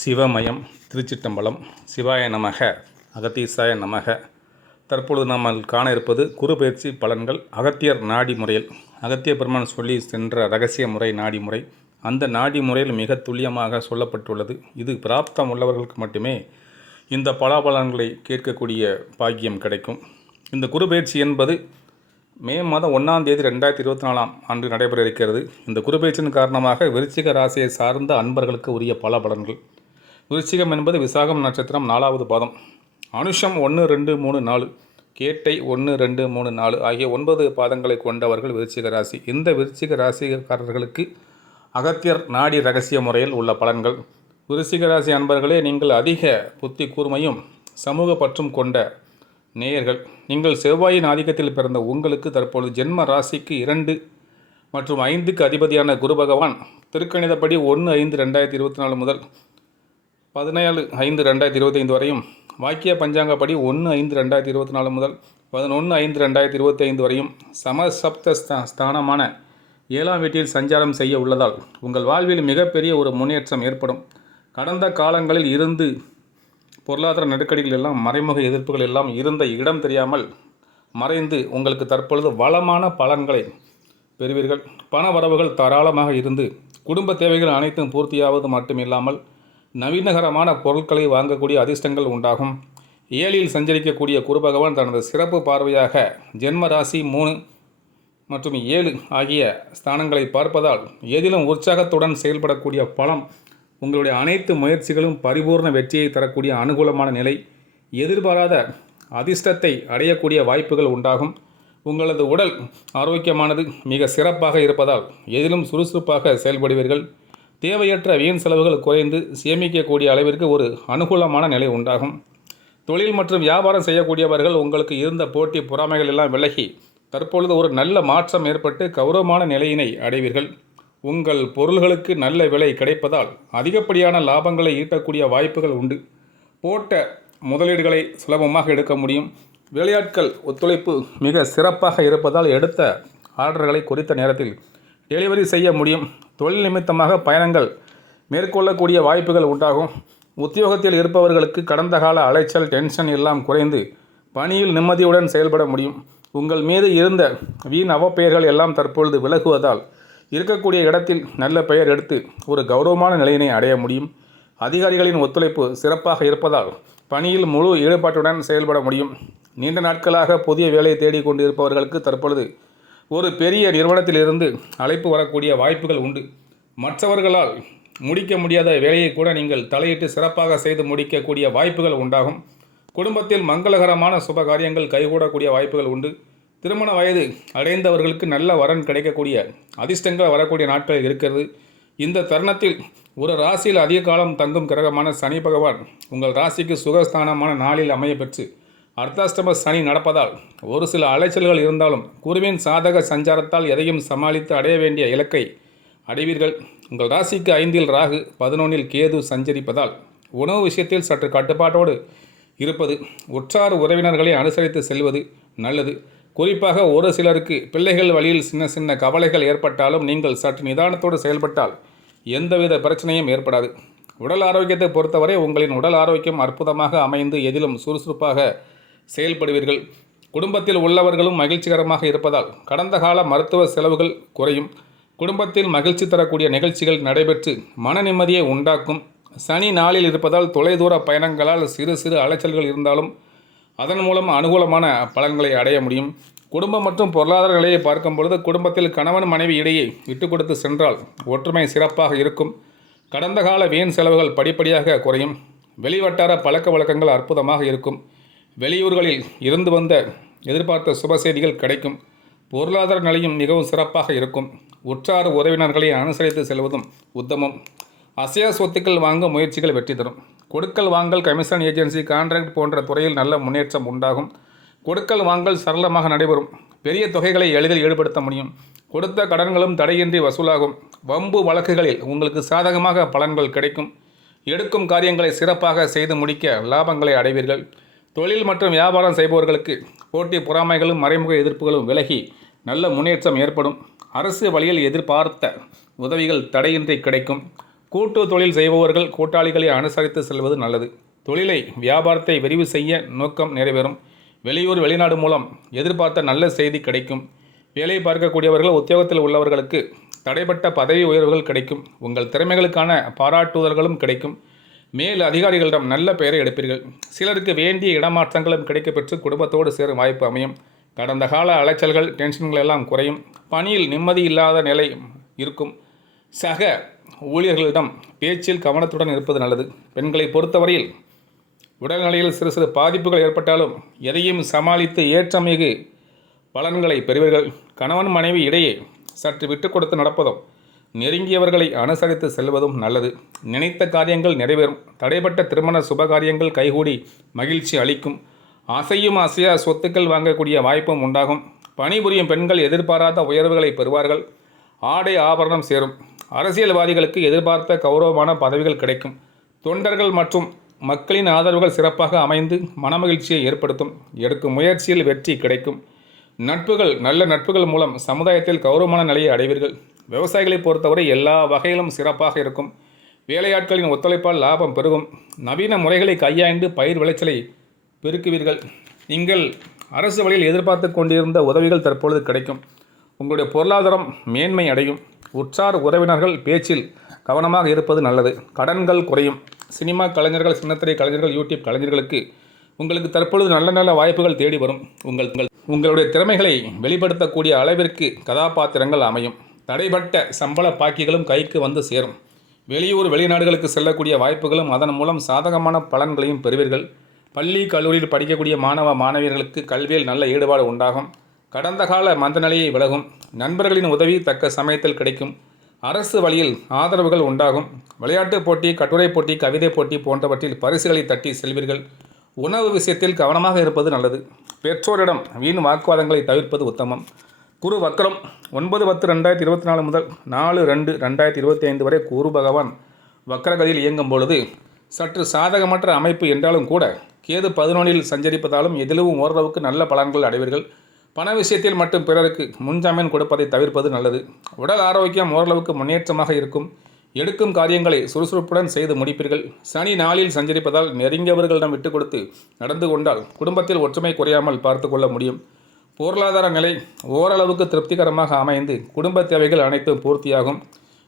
சிவமயம் திருச்சிட்டம்பலம் சிவாய நமக அகத்தீசாய நமக. தற்பொழுது நாம் காண இருப்பது குரு பயிற்சி பலன்கள் அகத்தியர் நாடி முறையில். அகத்திய பெருமான் சொல்லி சென்ற ரகசிய முறை நாடி முறை. அந்த நாடி முறையில் மிக துல்லியமாக சொல்லப்பட்டுள்ளது. இது பிராப்தம் உள்ளவர்களுக்கு மட்டுமே இந்த பலாபலன்களை கேட்கக்கூடிய பாக்கியம் கிடைக்கும். இந்த குரு பயிற்சி என்பது மே மாதம் 1ஆம் தேதி 2024ஆம் ஆண்டு நடைபெற இருக்கிறது. இந்த குரு பயிற்சியின் காரணமாக விருச்சிக ராசியை சார்ந்த அன்பர்களுக்கு உரிய பலன்கள். விருச்சிகம் என்பது விசாகம் நட்சத்திரம் 4வது பாதம். அனுஷம் 1, 2, 3, 4, கேட்டை 1, 2, 3, 4 ஆகிய 9 பாதங்களை கொண்டவர்கள் விருச்சிக ராசி. இந்த விருச்சிக ராசிக்காரர்களுக்கு அகத்தியர் நாடி ரகசிய முறையில் உள்ள பலன்கள். விருச்சிக ராசி அன்பர்களே, நீங்கள் அதிக புத்தி கூர்மையும் சமூக பற்றும் கொண்ட நேயர்கள். நீங்கள் செவ்வாயின் ஆதிக்கத்தில் பிறந்த உங்களுக்கு தற்பொழுது ஜென்ம ராசிக்கு 2 மற்றும் 5க்கு அதிபதியான குரு பகவான் திருக்கணிதப்படி 1/5/2024 முதல் 17/5/2025 வரையும், வாக்கிய பஞ்சாங்கப்படி 1/5/2024 முதல் 11/5/2025 வரையும் சமசப்த ஸ்தானமான 7ஆம் வீட்டில் சஞ்சாரம் செய்ய உள்ளதால் உங்கள் வாழ்வில் மிகப்பெரிய ஒரு முன்னேற்றம் ஏற்படும். கடந்த காலங்களில் இருந்து பொருளாதார நெருக்கடிகள் எல்லாம், மறைமுக எதிர்ப்புகள் எல்லாம் இருந்த இடம் தெரியாமல் மறைந்து உங்களுக்கு தற்பொழுது வளமான பலன்களை பெறுவீர்கள். பண வரவுகள் தாராளமாக இருந்து குடும்ப தேவைகள் அனைத்தும் பூர்த்தியாவது மட்டுமில்லாமல் நவீனகரமான பொருட்களை வாங்கக்கூடிய அதிர்ஷ்டங்கள் உண்டாகும். 7இல் சஞ்சரிக்கக்கூடிய குரு பகவான் தனது சிறப்பு பார்வையாக ஜென்ம ராசி 3 மற்றும் 7 ஆகிய ஸ்தானங்களை பார்ப்பதால் எதிலும் உற்சாகத்துடன் செயல்படக்கூடிய பலம், உங்களுடைய அனைத்து முயற்சிகளும் பரிபூர்ண வெற்றியை தரக்கூடிய அனுகூலமான நிலை, எதிர்பாராத அதிர்ஷ்டத்தை அடையக்கூடிய வாய்ப்புகள் உண்டாகும். உங்களது உடல் ஆரோக்கியமானது மிக சிறப்பாக இருப்பதால் எதிலும் சுறுசுறுப்பாக செயல்படுவீர்கள். தேவையற்ற வீண் செலவுகள் குறைந்து சேமிக்கக்கூடிய அளவிற்கு ஒரு அனுகூலமான நிலை உண்டாகும். தொழில் மற்றும் வியாபாரம் செய்யக்கூடியவர்கள் உங்களுக்கு இருந்த போட்டி பொறாமைகள் எல்லாம் விலகி தற்பொழுது ஒரு நல்ல மாற்றம் ஏற்பட்டு கௌரவமான நிலையினை அடைவீர்கள். உங்கள் பொருள்களுக்கு நல்ல விலை கிடைப்பதால் அதிகப்படியான லாபங்களை ஈட்டக்கூடிய வாய்ப்புகள் உண்டு. போட்ட முதலீடுகளை சுலபமாக எடுக்க முடியும். வேலையாட்கள் ஒத்துழைப்பு மிக சிறப்பாக இருப்பதால் எடுத்த ஆர்டர்களை குறித்த நேரத்தில் டெலிவரி செய்ய முடியும். தொழில் நிமித்தமாக பயணங்கள் மேற்கொள்ளக்கூடிய வாய்ப்புகள் உண்டாகும். உத்தியோகத்தில் இருப்பவர்களுக்கு கடந்த கால அலைச்சல், டென்ஷன் எல்லாம் குறைந்து பணியில் நிம்மதியுடன் செயல்பட முடியும். உங்கள் மீது இருந்த வீண் அவப்பெயர்கள் எல்லாம் தற்பொழுது விலகுவதால் இருக்கக்கூடிய இடத்தில் நல்ல பெயர் எடுத்து ஒரு கௌரவமான நிலையினை அடைய முடியும். அதிகாரிகளின் ஒத்துழைப்பு சிறப்பாக இருப்பதால் பணியில் முழு ஈடுபாட்டுடன் செயல்பட முடியும். நீண்ட நாட்களாக புதிய வேலை தேடிக் கொண்டு இருப்பவர்களுக்கு தற்பொழுது ஒரு பெரிய நிறுவனத்திலிருந்து அழைப்பு வரக்கூடிய வாய்ப்புகள் உண்டு. மற்றவர்களால் முடிக்க முடியாத வேலையை கூட நீங்கள் தலையிட்டு சிறப்பாக செய்து முடிக்கக்கூடிய வாய்ப்புகள் உண்டாகும். குடும்பத்தில் மங்களகரமான சுப காரியங்கள் கைகூடக்கூடிய வாய்ப்புகள் உண்டு. திருமண வயது அடைந்தவர்களுக்கு நல்ல வரன் கிடைக்கக்கூடிய அதிர்ஷ்டங்கள் வரக்கூடிய நாட்கள் இருக்கிறது. இந்த தருணத்தில் ஒரு ராசியில் அதிக காலம் தங்கும் கிரகமான சனி பகவான் உங்கள் ராசிக்கு சுகஸ்தானமான நாளில் அமைய பெற்று அர்த்தாஷ்டம சனி நடப்பதால் ஒரு சில அலைச்சல்கள் இருந்தாலும் குருவின் சாதக சஞ்சாரத்தால் எதையும் சமாளித்து அடைய வேண்டிய இலக்கை அடைவீர்கள். உங்கள் ராசிக்கு 5இல் ராகு, 11இல் கேது சஞ்சரிப்பதால் உணவு விஷயத்தில் சற்று கட்டுப்பாட்டோடு இருப்பது, உற்றார் உறவினர்களை அனுசரித்து செல்வது நல்லது. குறிப்பாக ஒரு சிலருக்கு பிள்ளைகள் வழியில் சின்ன சின்ன கவலைகள் ஏற்பட்டாலும் நீங்கள் சற்று நிதானத்தோடு செயல்பட்டால் எந்தவித பிரச்சனையும் ஏற்படாது. உடல் ஆரோக்கியத்தை பொறுத்தவரை உங்களின் உடல் ஆரோக்கியம் அற்புதமாக அமைந்து எதிலும் சுறுசுறுப்பாக செயல்படுவீர்கள். குடும்பத்தில் உள்ளவர்களும் மகிழ்ச்சிகரமாக இருப்பதால் கடந்த கால மருத்துவ செலவுகள் குறையும். குடும்பத்தில் மகிழ்ச்சி தரக்கூடிய நிகழ்ச்சிகள் நடைபெற்று மன நிம்மதியை உண்டாக்கும். சனி நாளில் இருப்பதால் தொலைதூர பயணங்களால் சிறு சிறு அலைச்சல்கள் இருந்தாலும் அதன் மூலம் அனுகூலமான பலன்களை அடைய முடியும். குடும்பம் மற்றும் பொருளாதார நிலையை பார்க்கும் பொழுது குடும்பத்தில் கணவன் மனைவி இடையே விட்டு கொடுத்து சென்றால் ஒற்றுமை சிறப்பாக இருக்கும். கடந்த கால வீண் செலவுகள் படிப்படியாக குறையும். வெளிவட்டார பழக்க வழக்கங்கள் அற்புதமாக இருக்கும். வெளியூர்களில் இருந்து வந்த எதிர்பார்த்த சுப செய்திகள் கிடைக்கும். பொருளாதார நிலையும் மிகவும் சிறப்பாக இருக்கும். உற்றார் உறவினர்களை அனுசரித்து செல்வதும் உத்தமம். அசையா சொத்துக்கள் வாங்க முயற்சிகள் வெற்றி தரும். கொடுக்கல் வாங்கல், கமிஷன் ஏஜென்சி, கான்ட்ராக்ட் போன்ற துறையில் நல்ல முன்னேற்றம் உண்டாகும். கொடுக்கல் வாங்கல் சரளமாக நடைபெறும். பெரிய தொகைகளை எளிதில் ஈடுபடுத்த முடியும். கொடுத்த கடன்களும் தடையின்றி வசூலாகும். வம்பு வழக்குகளில் உங்களுக்கு சாதகமாக பலன்கள் கிடைக்கும். எடுக்கும் காரியங்களை சிறப்பாக செய்து முடிக்க லாபங்களை அடைவீர்கள். தொழில் மற்றும் வியாபாரம் செய்பவர்களுக்கு போட்டி பொறாமைகளும் மறைமுக எதிர்ப்புகளும் விலகி நல்ல முன்னேற்றம் ஏற்படும். அரசு வழியில் எதிர்பார்த்த உதவிகள் தடையின்றி கிடைக்கும். கூட்டு தொழில் செய்பவர்கள் கூட்டாளிகளை அனுசரித்து செல்வது நல்லது. தொழிலை வியாபாரத்தை விரிவு செய்ய நோக்கம் நிறைவேறும். வெளியூர் வெளிநாடு மூலம் எதிர்பார்த்த நல்ல செய்தி கிடைக்கும். வேலை பார்க்கக்கூடியவர்கள் உத்தியோகத்தில் உள்ளவர்களுக்கு தடைப்பட்ட பதவி உயர்வுகள் கிடைக்கும். உங்கள் திறமைகளுக்கான பாராட்டுதல்களும் கிடைக்கும். மேல் அதிகாரிகளிடம் நல்ல பெயரை எடுப்பீர்கள். சிலருக்கு வேண்டிய இடமாற்றங்களும் கிடைக்கப்பெற்று குடும்பத்தோடு சேரும் வாய்ப்பு அமையும். கடந்த கால அலைச்சல்கள் டென்ஷன்கள் எல்லாம் குறையும். பணியில் நிம்மதி இல்லாத நிலை இருக்கும். சக ஊழியர்களிடம் பேச்சில் கவனத்துடன் இருப்பது நல்லது. பெண்களை பொறுத்தவரையில் உடல்நிலையில் சிறு சிறு பாதிப்புகள் ஏற்பட்டாலும் எதையும் சமாளித்து ஏற்றமிகு பலன்களை பெறுவீர்கள். கணவன் மனைவி இடையே சற்று விட்டு கொடுத்து நடப்பதும் நெருங்கியவர்களை அனுசரித்து செல்வதும் நல்லது. நினைத்த காரியங்கள் நிறைவேறும். தடைப்பட்ட திருமண சுபகாரியங்கள் கைகூடி மகிழ்ச்சி அளிக்கும். அசையும் அசையா சொத்துக்கள் வாங்கக்கூடிய வாய்ப்பும் உண்டாகும். பணிபுரியும் பெண்கள் எதிர்பாராத உயர்வுகளை பெறுவார்கள். ஆடை ஆபரணம் சேரும். அரசியல்வாதிகளுக்கு எதிர்பார்த்த கௌரவமான பதவிகள் கிடைக்கும். தொண்டர்கள் மற்றும் மக்களின் ஆதரவுகள் சிறப்பாக அமைந்து மனமகிழ்ச்சியை ஏற்படுத்தும். எடுக்கும் முயற்சியில் வெற்றி கிடைக்கும். நட்புகள் நல்ல நட்புகள் மூலம் சமுதாயத்தில் கௌரவமான நிலையை அடைவீர்கள். விவசாயிகளை பொறுத்தவரை எல்லா வகையிலும் சிறப்பாக இருக்கும். வேலையாட்களின் ஒத்துழைப்பால் லாபம் பெருகும். நவீன முறைகளை கையாண்டு பயிர் விளைச்சலை பெருக்குவீர்கள். நீங்கள் அரசு வழியில் எதிர்பார்த்து கொண்டிருந்த உதவிகள் தற்பொழுது கிடைக்கும். உங்களுடைய பொருளாதாரம் மேன்மை அடையும். உற்றார் உறவினர்கள் பேச்சில் கவனமாக இருப்பது நல்லது. கடன்கள் குறையும். சினிமா கலைஞர்கள், சின்னத்திரை கலைஞர்கள், யூடியூப் கலைஞர்களுக்கு உங்களுக்கு தற்பொழுது நல்ல நல்ல வாய்ப்புகள் தேடி வரும். உங்களுடைய திறமைகளை வெளிப்படுத்தக்கூடிய அளவிற்கு கதாபாத்திரங்கள் அமையும். தடைப்பட்ட சம்பள பாக்கிகளும் கைக்கு வந்து சேரும். வெளியூர் வெளிநாடுகளுக்கு செல்லக்கூடிய வாய்ப்புகளும் அதன் மூலம் சாதகமான பலன்களையும் பெறுவீர்கள். பள்ளி கல்லூரியில் படிக்கக்கூடிய மாணவ மாணவியர்களுக்கு கல்வியில் நல்ல ஈடுபாடு உண்டாகும். கடந்த கால மந்தநிலையை விலகும். நண்பர்களின் உதவி தக்க சமயத்தில் கிடைக்கும். அரசு வழியில் ஆதரவுகள் உண்டாகும். விளையாட்டுப் போட்டி, கட்டுரை போட்டி, கவிதை போட்டி போன்றவற்றில் பரிசுகளை தட்டி செல்வீர்கள். உணவு விஷயத்தில் கவனமாக இருப்பது நல்லது. பெற்றோரிடம் வீண் வாக்குவாதங்களை தவிர்ப்பது உத்தமம். குரு வக்ரம் 9/10/2024 முதல் 4/2/2025 வரை குரு பகவான் வக்ரகதியில் இயங்கும் பொழுது சற்று சாதகமற்ற அமைப்பு என்றாலும் கூட கேது 11இல் சஞ்சரிப்பதாலும் எதிலும் ஓரளவுக்கு நல்ல பலன்கள் அடைவீர்கள். பண விஷயத்தில் மட்டும் பிறருக்கு முன்ஜாமீன் கொடுப்பதை தவிர்ப்பது நல்லது. உடல் ஆரோக்கியம் ஓரளவுக்கு முன்னேற்றமாக இருக்கும். எடுக்கும் காரியங்களை சுறுசுறுப்புடன் செய்து முடிப்பீர்கள். சனி நாளில் சஞ்சரிப்பதால் நெருங்கியவர்களிடம் விட்டு கொடுத்து நடந்து கொண்டால் குடும்பத்தில் ஒற்றுமை குறையாமல் பார்த்து கொள்ள முடியும். பொருளாதார நிலை ஓரளவுக்கு திருப்திகரமாக அமைந்து குடும்ப தேவைகள் அனைத்தும் பூர்த்தியாகும்.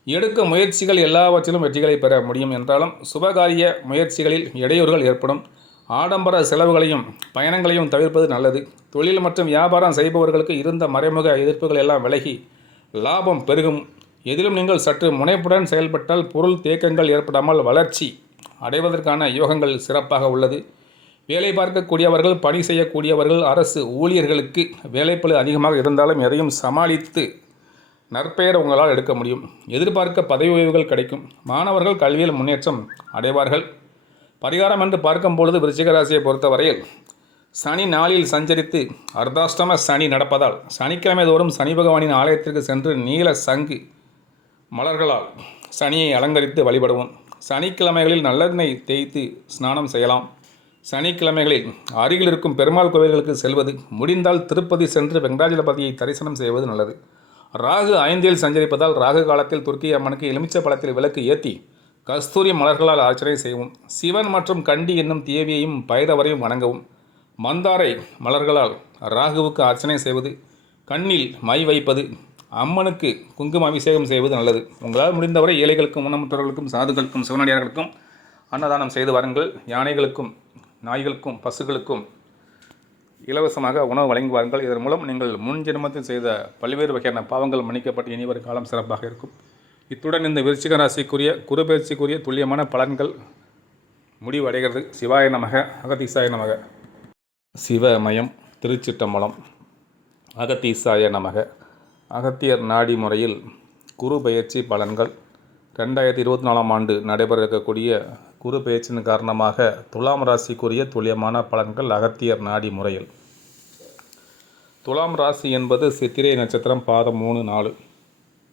எடுக்கும் முயற்சிகள் எல்லாவற்றிலும் வெற்றிகளை பெற முடியும் என்றாலும் சுபகாரிய முயற்சிகளில் இடையூறுகள் ஏற்படும். ஆடம்பர செலவுகளையும் பயணங்களையும் தவிர்ப்பது நல்லது. தொழில் மற்றும் வியாபாரம் செய்பவர்களுக்கு இருந்த மறைமுக எதிர்ப்புகள் எல்லாம் விலகி லாபம் பெருகும். எதிலும் நீங்கள் சற்று முனைப்புடன் செயல்பட்டால் பொருள் தேக்கங்கள் ஏற்படாமல் வளர்ச்சி அடைவதற்கான யோகங்கள் சிறப்பாக உள்ளது. வேலை பார்க்கக்கூடியவர்கள், பணி செய்யக்கூடியவர்கள், அரசு ஊழியர்களுக்கு வேலைப்பளு அதிகமாக இருந்தாலும் எதையும் சமாளித்து நற்பெயர் உங்களால் எடுக்க முடியும். எதிர்பார்க்க பதவி உயர்வுகள் கிடைக்கும். மாணவர்கள் கல்வியில் முன்னேற்றம் அடைவார்கள். பரிகாரம் என்று பார்க்கும் பொழுது விருச்சிக ராசியை பொறுத்தவரையில் சனி நாளில் சஞ்சரித்து அர்த்தாஷ்டம சனி நடப்பதால் சனிக்கிழமை தோறும் சனி பகவானின் ஆலயத்திற்கு சென்று நீல சங்கு மலர்களால் சனியை அலங்கரித்து வழிபடுவோம். சனிக்கிழமைகளில் நல்லெண்ணெய் தேய்த்து ஸ்நானம் செய்யலாம். சனிக்கிழமைகளில் அருகில் இருக்கும் பெருமாள் கோவில்களுக்கு செல்வது, முடிந்தால் திருப்பதி சென்று வெங்கடாஜலபதியை தரிசனம் செய்வது நல்லது. ராகு 5இல் சஞ்சரிப்பதால் ராகு காலத்தில் துர்க்கி அம்மனுக்கு எலுமிச்சை பழத்தில் விளக்கு ஏற்றி கஸ்தூரி மலர்களால் அர்ச்சனை செய்வோம். சிவன் மற்றும் கண்டி என்னும் தேவியையும் பைரவரையும் வணங்கவும். மந்தாரை மலர்களால் ராகுவுக்கு அர்ச்சனை செய்வது, கண்ணில் மை வைப்பது, அம்மனுக்கு குங்கும அபிஷேகம் செய்வது நல்லது. உங்களால் முடிந்தவரை ஏழைகளுக்கும் ஊனமுற்றவர்களுக்கும் சாதுக்களுக்கும் சிவனடியார்களுக்கும் அன்னதானம் செய்து வாருங்கள். யானைகளுக்கும் நாய்களுக்கும் பசுகளுக்கும் இலவசமாக உணவு வழங்கி வாருங்கள். இதன் மூலம் நீங்கள் முன் ஜென்மத்தில் செய்த பல்வேறு வகையான பாவங்கள் மன்னிக்கப்பட்டு இனிவரும் காலம் சிறப்பாக இருக்கும். இத்துடன் இந்த விருச்சிக ராசிக்குரிய குரு பயிற்சிக்குரிய துல்லியமான பலன்கள் முடிவடைகிறது. சிவாய நமக, அகதீசாய நமக. சிவமயம், திருச்சிட்டம்பலம். அகத்தீசாய நமக. அகத்தியர் நாடி முறையில் குரு பயிற்சி பலன்கள் 2024 ஆண்டு நடைபெற இருக்கக்கூடிய குரு பயிற்சியின் காரணமாக துலாம் ராசிக்குரிய துல்லியமான பலன்கள் அகத்தியர் நாடி முறையில். துலாம் ராசி என்பது சித்திரை நட்சத்திரம் பாதம் 3, 4,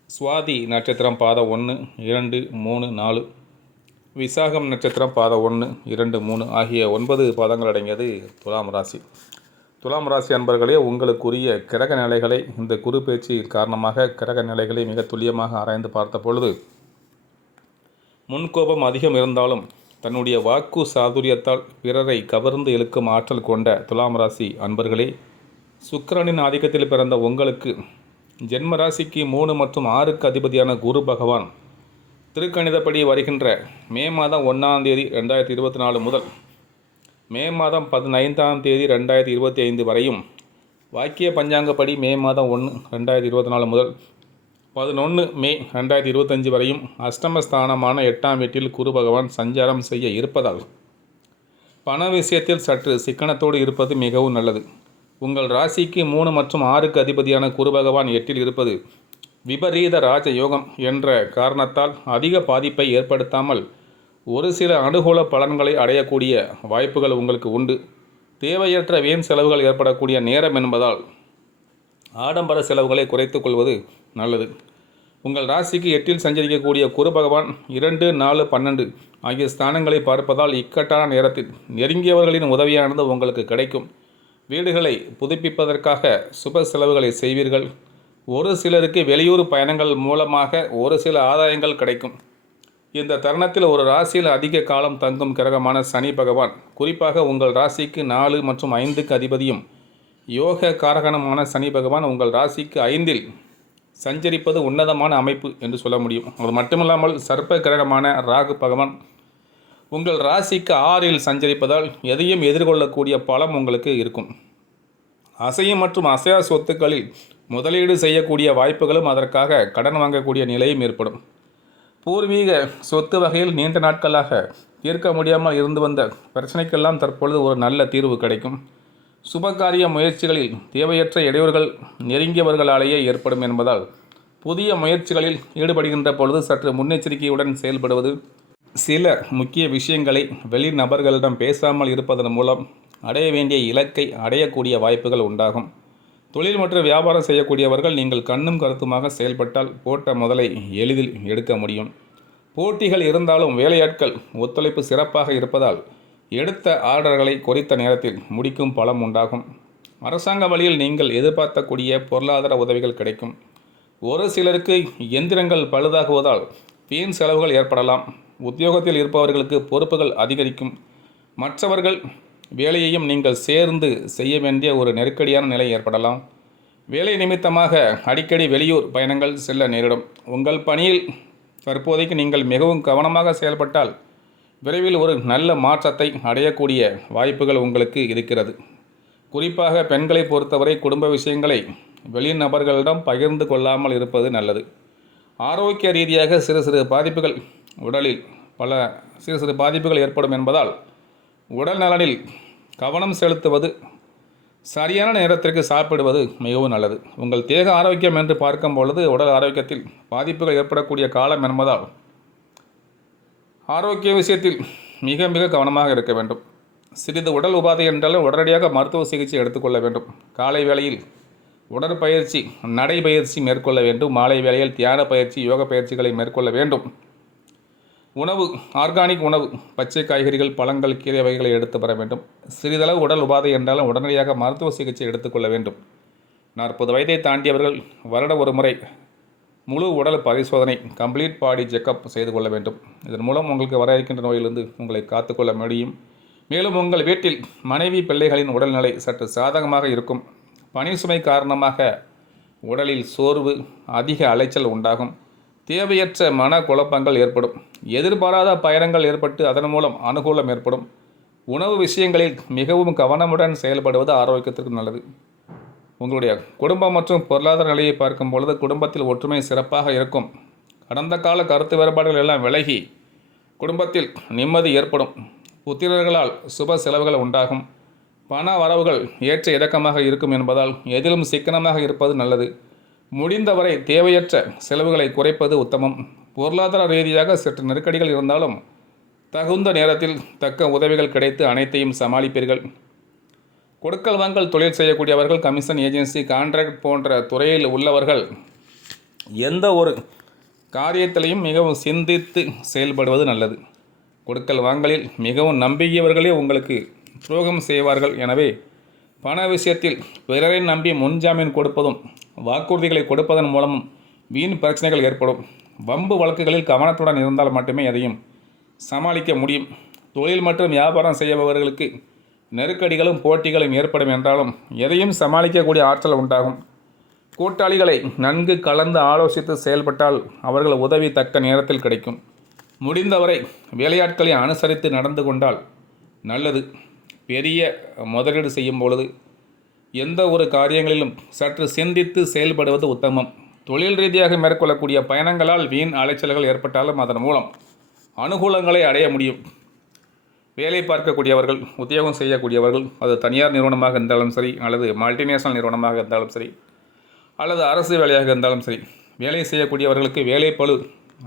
சுவாதி நட்சத்திரம் பாதம் 1, 2, 3, 4, விசாகம் நட்சத்திரம் பாதம் 1, 2, 3 ஆகிய 9 பாதங்கள் அடங்கியது துலாம் ராசி. துலாம் ராசி அன்பர்களே, உங்களுக்குரிய கிரக நிலைகளை இந்த குரு பயிற்சி காரணமாக கிரக நிலைகளை மிக துல்லியமாக ஆராய்ந்து பார்த்த பொழுது முன்கோபம் அதிகம் இருந்தாலும் தன்னுடைய வாக்கு சாதுரியத்தால் பிறரை கவர்ந்து இழுக்கும் ஆற்றல் கொண்ட துலாம் ராசி அன்பர்களே, சுக்கிரனின் ஆதிக்கத்தில் பிறந்த உங்களுக்கு ஜென்ம ராசிக்கு 3 மற்றும் 6க்கு அதிபதியான குரு பகவான் திருக்கணிதப்படி வருகின்ற மே மாதம் 1ஆம் தேதி 2024 முதல் மே மாதம் 15ஆம் தேதி 2025 வரையும், வாக்கிய பஞ்சாங்கப்படி மே மாதம் 1 2024 முதல் 11 மே 2025 வரையும் அஷ்டமஸ்தானமான 8ஆம் வீட்டில் குரு பகவான் சஞ்சாரம் செய்ய இருப்பதால் பண விஷயத்தில் சற்று சிக்கனத்தோடு இருப்பது மிகவும் நல்லது. உங்கள் ராசிக்கு 3 மற்றும் 6க்கு அதிபதியான குரு பகவான் 8இல் இருப்பது விபரீத ராஜ யோகம் என்ற காரணத்தால் அதிக பாதிப்பை ஏற்படுத்தாமல் ஒரு சில அனுகூல பலன்களை அடையக்கூடிய வாய்ப்புகள் உங்களுக்கு உண்டு. தேவையற்ற வீண் செலவுகள் ஏற்படக்கூடிய நேரம் என்பதால் ஆடம்பர செலவுகளை குறைத்து கொள்வது நல்லது. உங்கள் ராசிக்கு 8இல் சஞ்சரிக்கக்கூடிய குரு பகவான் 2, 4, 12 ஆகிய ஸ்தானங்களை பார்ப்பதால் இக்கட்டான நேரத்தில் நெருங்கியவர்களின் உதவியானது உங்களுக்கு கிடைக்கும். வீடுகளை புதுப்பிப்பதற்காக சுப செலவுகளை செய்வீர்கள். ஒரு சிலருக்கு வெளியூர் பயணங்கள் மூலமாக ஒரு சில ஆதாயங்கள் கிடைக்கும். இந்த தருணத்தில் ஒரு ராசியில் அதிக காலம் தங்கும் கிரகமான சனி பகவான், குறிப்பாக உங்கள் ராசிக்கு 4 மற்றும் 5க்கு அதிபதியும் யோக காரகணமான சனி பகவான் உங்கள் ராசிக்கு 5இல் சஞ்சரிப்பது உன்னதமான அமைப்பு என்று சொல்ல முடியும். அது மட்டுமில்லாமல் சர்ப்ப கிரகமான ராகு பகவான் உங்கள் ராசிக்கு 6இல் சஞ்சரிப்பதால் எதையும் எதிர்கொள்ளக்கூடிய பலம் உங்களுக்கு இருக்கும். அசையும் மற்றும் அசையா சொத்துக்களில் முதலீடு செய்யக்கூடிய வாய்ப்புகளும் அதற்காக கடன் வாங்கக்கூடிய நிலையும் ஏற்படும். பூர்வீக சொத்து வகையில் நீண்ட நாட்களாக தீர்க்க முடியாமல் இருந்து வந்த பிரச்சனைக்கெல்லாம் தற்பொழுது ஒரு நல்ல தீர்வு கிடைக்கும். சுபகாரிய முயற்சிகளில் தேவையற்ற இடையூறுகள் நெருங்கியவர்களாலேயே ஏற்படும் என்பதால் புதிய முயற்சிகளில் ஈடுபடுகின்ற பொழுது சற்று முன்னெச்சரிக்கையுடன் செயல்படுவது, சில முக்கிய விஷயங்களை வெளிநபர்களிடம் பேசாமல் இருப்பதன் மூலம் அடைய வேண்டிய இலக்கை அடையக்கூடிய வாய்ப்புகள் உண்டாகும். தொழில் மற்றும் வியாபாரம் செய்யக்கூடியவர்கள் நீங்கள் கண்ணும் கருத்துமாக செயல்பட்டால் போட்ட முதலை எளிதில் எடுக்க முடியும். போட்டிகள் இருந்தாலும் வேலையாட்கள் ஒத்துழைப்பு சிறப்பாக இருப்பதால் எடுத்த ஆர்டர்களை குறித்த நேரத்தில் முடிக்கும் பலம் உண்டாகும். அரசாங்க வழியில் நீங்கள் எதிர்பார்க்கக்கூடிய பொருளாதார உதவிகள் கிடைக்கும். ஒரு சிலருக்கு எந்திரங்கள் பழுதாகுவதால் வீண் செலவுகள் ஏற்படலாம். உத்தியோகத்தில் இருப்பவர்களுக்கு பொறுப்புகள் அதிகரிக்கும். மற்றவர்கள் வேலையையும் நீங்கள் சேர்ந்து செய்ய வேண்டிய ஒரு நெருக்கடியான நிலை ஏற்படலாம். வேலை நிமித்தமாக அடிக்கடி வெளியூர் பயணங்கள் செல்ல நேரிடும். உங்கள் பணியில் தற்போதைக்கு நீங்கள் மிகவும் கவனமாக செயல்பட்டால் விரைவில் ஒரு நல்ல மாற்றத்தை அடையக்கூடிய வாய்ப்புகள் உங்களுக்கு இருக்கிறது. குறிப்பாக பெண்களை பொறுத்தவரை குடும்ப விஷயங்களை வெளிநபர்களிடம் பகிர்ந்து கொள்ளாமல் இருப்பது நல்லது. ஆரோக்கிய ரீதியாக சிறு சிறு பாதிப்புகள் உடலில் சிறு சிறு பாதிப்புகள் ஏற்படும் என்பதால் உடல் நலனில் கவனம் செலுத்துவது, சரியான நேரத்திற்கு சாப்பிடுவது மிகவும் நல்லது. உங்கள் தேக ஆரோக்கியம் என்று பார்க்கும் பொழுது உடல் ஆரோக்கியத்தில் பாதிப்புகள் ஏற்படக்கூடிய காலம் என்பதால் ஆரோக்கிய விஷயத்தில் மிக மிக கவனமாக இருக்க வேண்டும். சிறிது உடல் உபாதை என்றாலும் உடனடியாக மருத்துவ சிகிச்சை எடுத்துக்கொள்ள வேண்டும். காலை வேளையில் உடற்பயிற்சி, நடைபயிற்சி மேற்கொள்ள வேண்டும். மாலை வேளையில் தியான பயிற்சி, யோக பயிற்சிகளை மேற்கொள்ள வேண்டும். உணவு, ஆர்கானிக் உணவு, பச்சை காய்கறிகள், பழங்கள், கீரை வகைகளை எடுத்து வர வேண்டும். சிறிதளவு உடல் உபாதை என்றாலும் உடனடியாக மருத்துவ சிகிச்சை எடுத்துக்கொள்ள வேண்டும். 40 வயதை தாண்டியவர்கள் வருட ஒரு முறை முழு உடல் பரிசோதனை, கம்ப்ளீட் பாடி செக்கப் செய்து கொள்ள வேண்டும். இதன் மூலம் உங்களுக்கு வர இருக்கின்ற நோயிலிருந்து உங்களை காத்துக்கொள்ள முடியும். மேலும் உங்கள் வீட்டில் மனைவி, பிள்ளைகளின் உடல்நிலை சற்று சாதகமாக இருக்கும். பணி சுமை காரணமாக உடலில் சோர்வு, அதிக அலைச்சல் உண்டாகும். தேவையற்ற மன குழப்பங்கள் ஏற்படும். எதிர்பாராத பயணங்கள் ஏற்பட்டு அதன் மூலம் அனுகூலம் ஏற்படும். உணவு விஷயங்களில் மிகவும் கவனமுடன் செயல்படுவது ஆரோக்கியத்திற்கு நல்லது. உங்களுடைய குடும்பம் மற்றும் பொருளாதார நிலையை பார்க்கும் பொழுது குடும்பத்தில் ஒற்றுமை சிறப்பாக இருக்கும். கடந்த கால கருத்து வேறுபாடுகள் எல்லாம் விலகி குடும்பத்தில் நிம்மதி ஏற்படும். புத்திரர்களால் சுப செலவுகள் உண்டாகும். பண வரவுகள் ஏற்ற இறக்கமாக இருக்கும் என்பதால் எதிலும் சிக்கனமாக இருப்பது நல்லது. முடிந்தவரை தேவையற்ற செலவுகளை குறைப்பது உத்தமம். பொருளாதார ரீதியாக சற்று நெருக்கடிகள் இருந்தாலும் தகுந்த நேரத்தில் தக்க உதவிகள் கிடைத்து அனைத்தையும் சமாளிப்பீர்கள். கொடுக்கல் வாங்கல் தொழில் செய்யக்கூடியவர்கள், கமிஷன் ஏஜென்சி, கான்ட்ராக்ட் போன்ற துறையில் உள்ளவர்கள் எந்த ஒரு காரியத்திலையும் மிகவும் சிந்தித்து செயல்படுவது நல்லது. கொடுக்கல் வாங்கலில் மிகவும் நம்பியவர்களே உங்களுக்கு துரோகம் செய்வார்கள். எனவே பண விஷயத்தில் பிறரை நம்பி முன்ஜாமீன் கொடுப்பதும் வாக்குறுதிகளை கொடுப்பதன் மூலமும் வீண் பிரச்சனைகள் ஏற்படும். வம்பு வழக்குகளில் கவனத்துடன் இருந்தால் மட்டுமே எதையும் சமாளிக்க முடியும். தொழில் மற்றும் வியாபாரம் செய்பவர்களுக்கு நெருக்கடிகளும் போட்டிகளும் ஏற்படும் என்றாலும் எதையும் சமாளிக்கக்கூடிய ஆற்றல் உண்டாகும். கூட்டாளிகளை நன்கு கலந்து ஆலோசித்து செயல்பட்டால் அவர்கள் உதவி தக்க நேரத்தில் கிடைக்கும். முடிந்தவரை வேலையாட்களை அனுசரித்து நடந்து கொண்டால் நல்லது. பெரிய முதலீடு செய்யும் பொழுது எந்த ஒரு காரியங்களிலும் சற்று சிந்தித்து செயல்படுவது உத்தமம். தொழில் ரீதியாக மேற்கொள்ளக்கூடிய பயணங்களால் வீண் அலைச்சல்கள் ஏற்பட்டாலும் அதன் மூலம் அனுகூலங்களை அடைய முடியும். வேலை பார்க்கக்கூடியவர்கள், உத்தியோகம் செய்யக்கூடியவர்கள், அது தனியார் நிறுவனமாக இருந்தாலும் சரி, அல்லது மல்டிநேஷனல் நிறுவனமாக இருந்தாலும் சரி, அல்லது அரசு வேலையாக இருந்தாலும் சரி, வேலை செய்யக்கூடியவர்களுக்கு வேலைப்பளு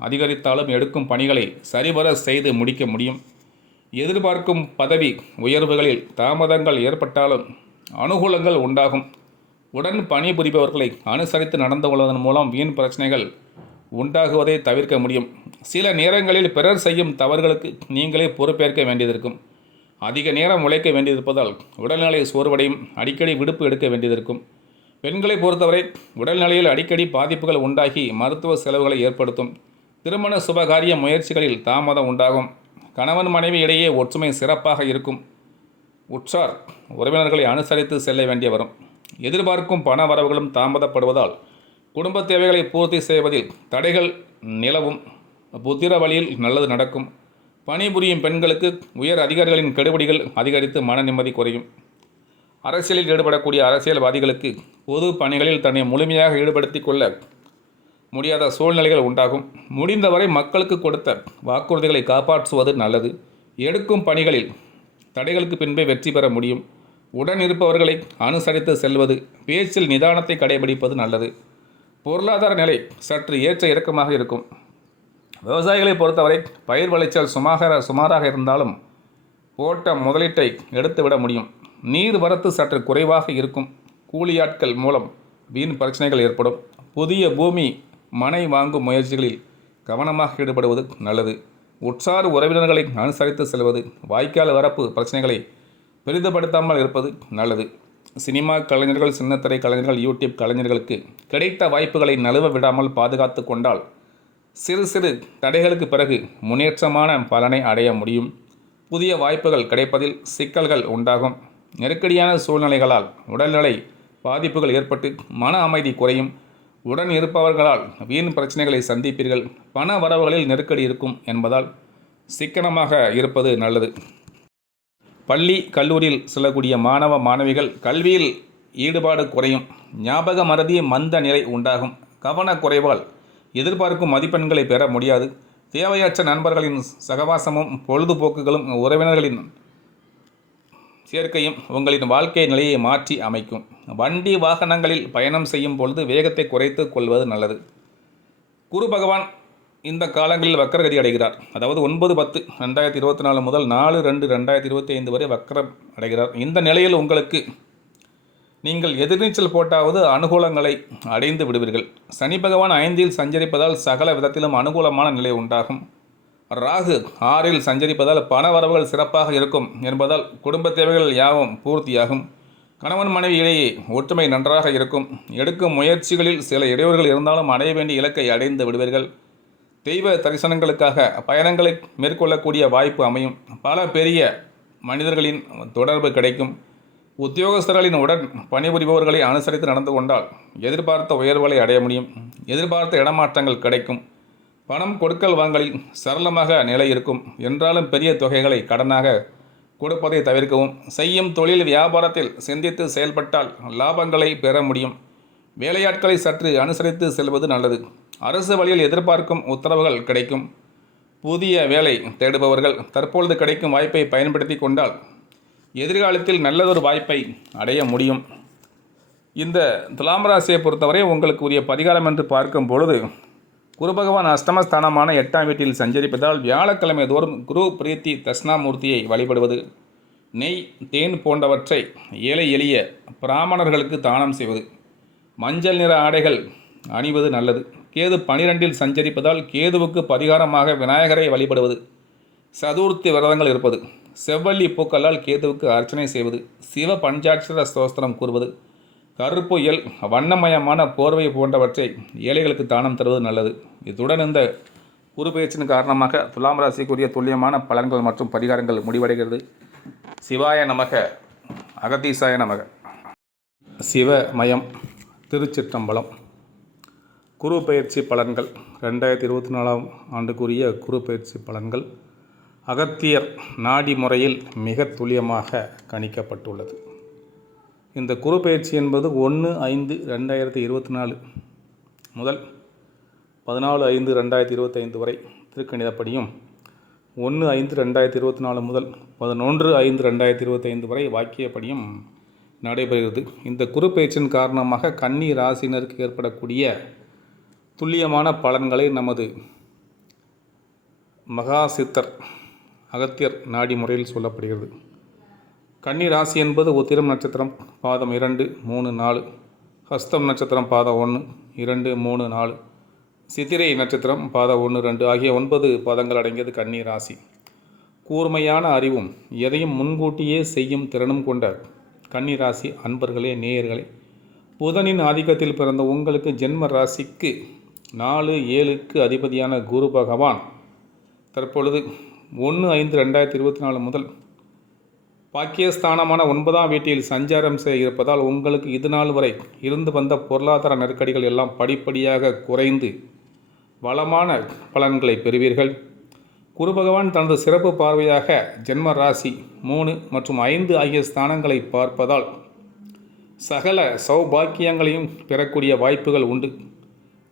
அதிகரித்தாலும் எடுக்கும் பணிகளை சரிவர செய்து முடிக்க முடியும். எதிர்பார்க்கும் பதவி உயர்வுகளில் தாமதங்கள் ஏற்பட்டாலும் அனுகூலங்கள் உண்டாகும். உடன் பணிபுரிபவர்களை அனுசரித்து நடந்து கொள்வதன் மூலம் வீண் பிரச்சனைகள் உண்டாகுவதை தவிர்க்க முடியும். சில நேரங்களில் பிறர் செய்யும் தவறுகளுக்கு நீங்களே பொறுப்பேற்க வேண்டியதிருக்கும். அதிக நேரம் உழைக்க வேண்டியிருப்பதால் உடல்நிலை சோர்வடையும். அடிக்கடி விடுப்பு எடுக்க வேண்டியதிருக்கும். பெண்களை பொறுத்தவரை உடல்நிலையில் அடிக்கடி பாதிப்புகள் உண்டாகி மருத்துவ செலவுகளை ஏற்படுத்தும். திருமண சுபகாரிய முயற்சிகளில் தாமதம் உண்டாகும். கணவன் மனைவி இடையே ஒற்றுமை சிறப்பாக இருக்கும். உற்றார் உறவினர்களை அனுசரித்து செல்ல வேண்டிய வரும். எதிர்பார்க்கும் பண வரவுகளும் தாமதப்படுவதால் குடும்ப தேவைகளை பூர்த்தி செய்வதில் தடைகள் நிலவும். புத்திர வழியில் நல்லது நடக்கும். பணிபுரியும் பெண்களுக்கு உயர் அதிகாரிகளின் கெடுபிடிகள் அதிகரித்து மன நிம்மதி குறையும். அரசியலில் ஈடுபடக்கூடிய அரசியல்வாதிகளுக்கு பொது பணிகளில் தன்னை முழுமையாக ஈடுபடுத்திக் கொள்ள முடியாத சூழ்நிலைகள் உண்டாகும். முடிந்தவரை மக்களுக்கு கொடுத்த வாக்குறுதிகளை காப்பாற்றுவது நல்லது. எடுக்கும் பணிகளில் தடைகளுக்கு பின்பே வெற்றி பெற முடியும். உடன் இருப்பவர்களை அனுசரித்து செல்வது, பேச்சில் நிதானத்தை கடைபிடிப்பது நல்லது. பொருளாதார நிலை சற்று ஏற்ற இறக்கமாக இருக்கும். விவசாயிகளை பொறுத்தவரை பயிர் விளைச்சல் சுமாராக இருந்தாலும் போட்ட முதலீட்டை எடுத்துவிட முடியும். நீர் வரத்து சற்று குறைவாக இருக்கும். கூலியாட்கள் மூலம் வீண் பிரச்சனைகள் ஏற்படும். புதிய பூமி மனை வாங்கும் முயற்சிகளில் கவனமாக ஈடுபடுவது நல்லது. உற்றார் உறவினர்களை அனுசரித்து செல்வது, வாய்க்கால் வரப்பு பிரச்சனைகளை பெரிதுபடுத்தாமல் இருப்பது நல்லது. சினிமா கலைஞர்கள், சின்னத்திரை கலைஞர்கள், யூடியூப் கலைஞர்களுக்கு கிடைத்த வாய்ப்புகளை நழுவ விடாமல் பாதுகாத்து கொண்டால் சிறு சிறு தடைகளுக்கு பிறகு முன்னேற்றமான பலனை அடைய முடியும். புதிய வாய்ப்புகள் கிடைப்பதில் சிக்கல்கள் உண்டாகும். நெருக்கடியான சூழ்நிலைகளால் உடல்நிலை பாதிப்புகள் ஏற்பட்டு மன அமைதி குறையும். உடன் இருப்பவர்களால் வீண் பிரச்சனைகளை சந்திப்பீர்கள். பண வரவுகளில் நெருக்கடி இருக்கும் என்பதால் சிக்கனமாக இருப்பது நல்லது. பள்ளி கல்லூரியில் செல்லக்கூடிய மாணவ மாணவிகள் கல்வியில் ஈடுபாடு குறையும். ஞாபக மறதி மந்த நிலை உண்டாகும். கவனக்குறைவால் எதிர்பார்க்கும் மதிப்பெண்களை பெற முடியாது. தேவையற்ற நண்பர்களின் சகவாசமும் பொழுதுபோக்குகளும் உறவினர்களின் சேர்க்கையும் உங்களின் வாழ்க்கை நிலையை மாற்றி அமைக்கும். வண்டி வாகனங்களில் பயணம் செய்யும் பொழுது வேகத்தை குறைத்து கொள்வது நல்லது. குரு பகவான் இந்த காலங்களில் வக்கரகதி அடைகிறார். அதாவது 9/10/2024 முதல் 4/2/2025 வரை வக்கரம் அடைகிறார். இந்த நிலையில் உங்களுக்கு நீங்கள் எதிர்நீச்சல் போட்டாவது அனுகூலங்களை அடைந்து விடுவீர்கள். சனி பகவான் 5இல் சஞ்சரிப்பதால் சகல விதத்திலும் அனுகூலமான நிலை உண்டாகும். ராகு 6இல் சஞ்சரிப்பதால் பண வரவுகள் சிறப்பாக இருக்கும் என்பதால் குடும்ப தேவைகள் யாவும் பூர்த்தியாகும். கணவன் மனைவி இடையே ஒற்றுமை நன்றாக இருக்கும். எடுக்கும் முயற்சிகளில் சில இடையூறுகள் இருந்தாலும் அடைய வேண்டிய இலக்கை அடைந்து விடுவீர்கள். தெய்வ தரிசனங்களுக்காக பயணங்களை மேற்கொள்ளக்கூடிய வாய்ப்பு அமையும். பல பெரிய மனிதர்களின் தொடர்பு கிடைக்கும். உத்தியோகஸ்தர்களின் உடன் பணிபுரிபவர்களை அனுசரித்து நடந்து கொண்டால் எதிர்பார்த்த உயர்வுகளை அடைய முடியும். எதிர்பார்த்த இடமாற்றங்கள் கிடைக்கும். பணம் கொடுக்கல் வாங்கலில் சரளமாக நிலை இருக்கும். என்றாலும் பெரிய தொகைகளை கடனாக கொடுப்பதை தவிர்க்கவும். செய்யும் தொழில் வியாபாரத்தில் சிந்தித்து செயல்பட்டால் லாபங்களை பெற முடியும். வேலையாட்களை சற்று அனுசரித்து செல்வது நல்லது. அரசு வழியில் எதிர்பார்க்கும் உத்தரவுகள் கிடைக்கும். புதிய வேலை தேடுபவர்கள் தற்பொழுது கிடைக்கும் வாய்ப்பை பயன்படுத்தி கொண்டால் எதிர்காலத்தில் நல்லதொரு வாய்ப்பை அடைய முடியும். இந்த துலாம் ராசியை பொறுத்தவரை உங்களுக்கு உரிய பரிகாரம் என்று பார்க்கும் பொழுது குரு பகவான் அஷ்டமஸ்தானமான 8ஆம் வீட்டில் சஞ்சரிப்பதால் வியாழக்கிழமை தோறும் குரு பிரீத்தி தட்சிணாமூர்த்தியை வழிபடுவது, நெய், தேன் போன்றவற்றை ஏழை எளிய பிராமணர்களுக்கு தானம் செய்வது, மஞ்சள் நிற ஆடைகள் அணிவது நல்லது. கேது 12இல் சஞ்சரிப்பதால் கேதுவுக்கு பரிகாரமாக விநாயகரை வழிபடுவது, சதுர்த்தி விரதங்கள் இருப்பது, செவ்வள்ளி பூக்களால் கேதுவுக்கு அர்ச்சனை செய்வது, சிவ பஞ்சாட்சர ஸ்தோத்திரம் கூறுவது, கருப்பு எல், வண்ணமயமான போர்வை போன்றவற்றை ஏழைகளுக்கு தானம் தருவது நல்லது. இத்துடன் இந்த குரு பெயர்ச்சியின் காரணமாக துலாம் ராசிக்குரிய துல்லியமான பலன்கள் மற்றும் பரிகாரங்கள் முடிவடைகிறது. சிவாய நமக, அகதீசாய நமக. சிவமயம். திருச்சிற்றம்பலம். குரு பெயர்ச்சி பலன்கள் 2024ஆம் ஆண்டுக்குரிய குரு பெயர்ச்சி பலன்கள் அகத்தியர் நாடி முறையில் மிக துல்லியமாக கணிக்கப்பட்டுள்ளது. இந்த குரு பெயர்ச்சி என்பது 1/5/2024 முதல் 14/5/2025 வரை திருக்கணிதப்படியும், 1/5/2024 முதல் 11/5/2025 வரை வாக்கியப்படியும் நடைபெறுகிறது. இந்த குரு பெயர்ச்சியின் காரணமாக கன்னி ராசினருக்கு ஏற்படக்கூடிய துல்லியமான பலன்களை நமது மகாசித்தர் அகத்தியர் நாடி முறையில் சொல்லப்படுகிறது. கன்னி ராசி என்பது உத்திரம் நட்சத்திரம் பாதம் 2, 3, 4, ஹஸ்தம் நட்சத்திரம் பாதம் 1, 2, 3, 4, சித்திரை நட்சத்திரம் பாதம் 1, 2 ஆகிய 9 பாதங்கள் அடங்கியது கன்னி ராசி. கூர்மையான அறிவும் எதையும் முன்கூட்டியே செய்யும் திறனும் கொண்ட கன்னி ராசி அன்பர்களே, நேயர்களே, புதனின் ஆதிக்கத்தில் பிறந்த உங்களுக்கு ஜென்ம ராசிக்கு 4, 7க்கு அதிபதியான குரு பகவான் தற்பொழுது 1/5/2024 முதல் பாக்கியஸ்தானமான 9ஆம் வீட்டில் சஞ்சாரம் செய்ய இருப்பதால் உங்களுக்கு இது நாள் வரை இருந்து வந்த பொருளாதார நெருக்கடிகள் எல்லாம் படிப்படியாக குறைந்து வளமான பலன்களை பெறுவீர்கள். குரு பகவான் தனது சிறப்பு பார்வையாக ஜென்ம ராசி 3 மற்றும் 5 ஆகிய ஸ்தானங்களை பார்ப்பதால் சகல சௌபாக்கியங்களையும் பெறக்கூடிய வாய்ப்புகள் உண்டு.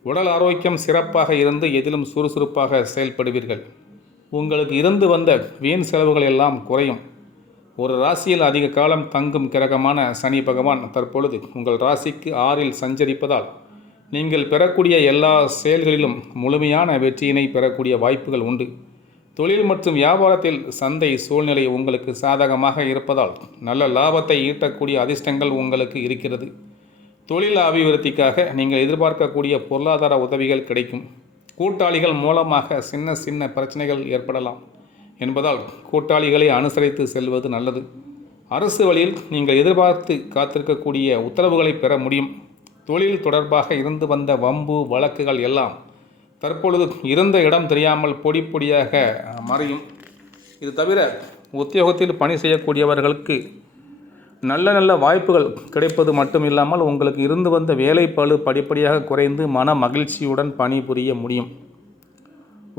உடல் ஆரோக்கியம் சிறப்பாக இருந்து எதிலும் சுறுசுறுப்பாக செயல்படுவீர்கள். உங்களுக்கு இருந்து வந்த வீண் செலவுகள் எல்லாம் குறையும். ஒரு ராசியில் அதிக காலம் தங்கும் கிரகமான சனி பகவான் தற்பொழுது உங்கள் ராசிக்கு 6இல் சஞ்சரிப்பதால் நீங்கள் பெறக்கூடிய எல்லா செயல்களிலும் முழுமையான வெற்றியினை பெறக்கூடிய வாய்ப்புகள் உண்டு. தொழில் மற்றும் வியாபாரத்தில் சந்தை சூழ்நிலை உங்களுக்கு சாதகமாக இருப்பதால் நல்ல லாபத்தை ஈட்டக்கூடிய அதிர்ஷ்டங்கள் உங்களுக்கு இருக்கிறது. தொழில் அபிவிருத்திக்காக நீங்கள் எதிர்பார்க்கக்கூடிய பொருளாதார உதவிகள் கிடைக்கும். கூட்டாளிகள் மூலமாக சின்ன பிரச்சனைகள் ஏற்படலாம் என்பதால் கூட்டாளிகளை அனுசரித்து செல்வது நல்லது. அரசு வழியில் நீங்கள் எதிர்பார்த்து காத்திருக்கக்கூடிய உத்தரவுகளை பெற முடியும். தொழில் தொடர்பாக இருந்து வந்த வம்பு வழக்குகள் எல்லாம் தற்பொழுது இருந்த இடம் தெரியாமல் பொடி பொடியாக மறையும். இது தவிர உத்தியோகத்தில் பணி செய்யக்கூடியவர்களுக்கு நல்ல வாய்ப்புகள் கிடைப்பது மட்டும் இல்லாமல் உங்களுக்கு இருந்து வந்த வேலைப்பளு படிப்படியாக குறைந்து மன மகிழ்ச்சியுடன் பணிபுரிய முடியும்.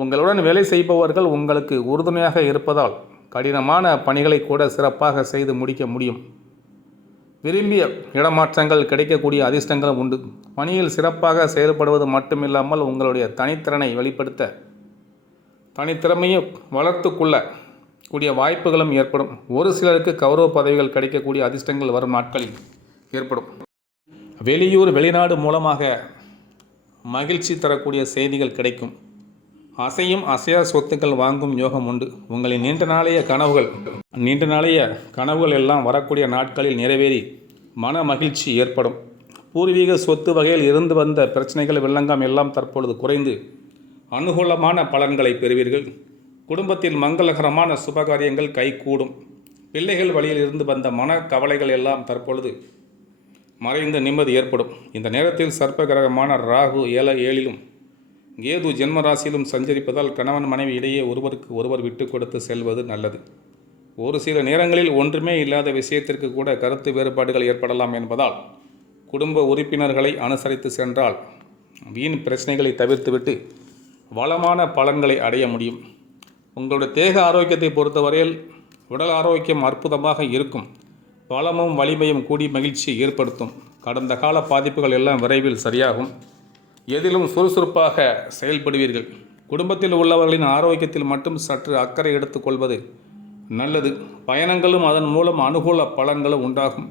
உங்களுடன் வேலை செய்பவர்கள் உங்களுக்கு உறுதுணையாக இருப்பதால் கடினமான பணிகளை கூட சிறப்பாக செய்து முடிக்க முடியும். விரும்பிய இடமாற்றங்கள் கிடைக்கக்கூடிய அதிர்ஷ்டங்களும் உண்டு. பணியில் சிறப்பாக செயல்படுவது மட்டுமில்லாமல் உங்களுடைய தனித்திறனை வெளிப்படுத்த தனித்திறமையை வளர்த்து கொள்ள கூடிய வாய்ப்புகளும் ஏற்படும். ஒரு சிலருக்கு கௌரவ பதவிகள் கிடைக்கக்கூடிய அதிர்ஷ்டங்கள் வரும் நாட்களில் ஏற்படும். வெளியூர் வெளிநாடு மூலமாக மகிழ்ச்சி தரக்கூடிய செய்திகள் கிடைக்கும். அசையும் அசையா சொத்துக்கள் வாங்கும் யோகம் உண்டு. உங்களின் நீண்ட நாளைய கனவுகள் எல்லாம் வரக்கூடிய நாட்களில் நிறைவேறி மன மகிழ்ச்சி ஏற்படும். பூர்வீக சொத்து வகையில் இருந்து வந்த பிரச்சனைகள் வெள்ளங்கம் எல்லாம் தற்பொழுது குறைந்து அனுகூலமான பலன்களை பெறுவீர்கள். குடும்பத்தில் மங்களகரமான சுபகாரியங்கள் கைகூடும். பிள்ளைகள் வழியில் இருந்து வந்த மன கவலைகள் எல்லாம் தற்பொழுது மறைந்து நிம்மதி ஏற்படும். இந்த நேரத்தில் சர்ப்ப கிரகமான ராகு 7லும் கேது ஜென்மராசியிலும் சஞ்சரிப்பதால் கணவன் மனைவி இடையே ஒருவருக்கு ஒருவர் விட்டு கொடுத்து செல்வது நல்லது. ஒரு சில நேரங்களில் ஒன்றுமே இல்லாத விஷயத்திற்கு கூட கருத்து வேறுபாடுகள் ஏற்படலாம் என்பதால் குடும்ப உறுப்பினர்களை அனுசரித்து சென்றால் வீண் பிரச்சனைகளை தவிர்த்துவிட்டு வளமான பலன்களை அடைய முடியும். உங்களுடைய தேக ஆரோக்கியத்தை பொறுத்தவரையில் உடல் ஆரோக்கியம் அற்புதமாக இருக்கும். பலமும் வலிமையும் கூடி மகிழ்ச்சியை ஏற்படுத்தும். கடந்த கால பாதிப்புகள் எல்லாம் விரைவில் சரியாகும். எதிலும் சுறுசுறுப்பாக செயல்படுவீர்கள். குடும்பத்தில் உள்ளவர்களின் ஆரோக்கியத்தில் மட்டும் சற்று அக்கறை எடுத்துக்கொள்வது நல்லது. பயணங்களும் அதன் மூலம் அனுகூல பலன்களும் உண்டாகும்.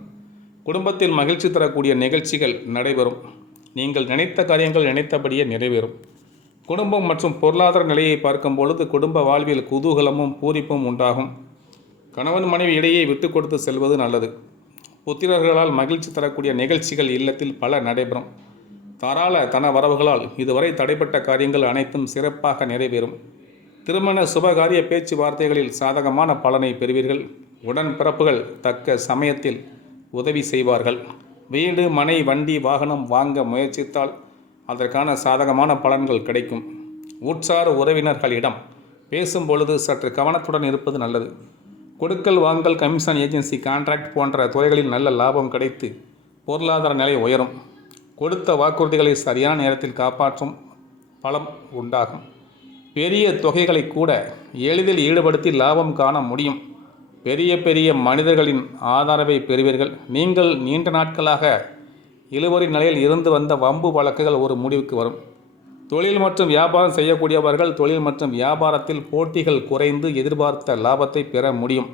குடும்பத்தில் மகிழ்ச்சி தரக்கூடிய நிகழ்ச்சிகள் நடைபெறும். நீங்கள் நினைத்த காரியங்கள் நினைத்தபடியே நிறைவேறும். குடும்பம் மற்றும் பொருளாதார நிலையை பார்க்கும் பொழுது குடும்ப வாழ்வில் குதூகலமும் பூரிப்பும் உண்டாகும். கணவன் மனைவி இடையே விட்டு கொடுத்து செல்வது நல்லது. புத்திரர்களால் மகிழ்ச்சி தரக்கூடிய நிகழ்ச்சிகள் இல்லத்தில் பல நடைபெறும். தாராள தன வரவுகளால் இதுவரை தடைப்பட்ட காரியங்கள் அனைத்தும் சிறப்பாக நிறைவேறும். திருமண சுபகாரிய பேச்சுவார்த்தைகளில் சாதகமான பலனை பெறுவீர்கள். உடன் பிறப்புகள் தக்க சமயத்தில் உதவி செய்வார்கள். வீடு, மனை, வண்டி, வாகனம் வாங்க முயற்சித்தால் அதற்கான சாதகமான பலன்கள் கிடைக்கும். உற்சார் உறவினர்களிடம் பேசும் பொழுது சற்று கவனத்துடன் இருப்பது நல்லது. கொடுக்கல் வாங்கல், கமிஷன் ஏஜென்சி, கான்ட்ராக்ட் போன்ற துறைகளில் நல்ல லாபம் கிடைத்து பொருளாதார நிலை உயரும். கொடுத்த வாக்குறுதிகளை சரியான நேரத்தில் காப்பாற்றும் பலம் உண்டாகும். பெரிய தொகைகளை கூட எளிதில் ஈடுபடுத்தி லாபம் காண முடியும். பெரிய பெரிய மனிதர்களின் ஆதரவை பெறுவீர்கள். நீங்கள் நீண்ட நாட்களாக இழுபறி நிலையில் இருந்து வந்த வம்பு வழக்குகள் ஒரு முடிவுக்கு வரும். தொழில் மற்றும் வியாபாரம் செய்யக்கூடியவர்கள் தொழில் மற்றும் வியாபாரத்தில் போட்டிகள் குறைந்து எதிர்பார்த்த லாபத்தை பெற முடியும்.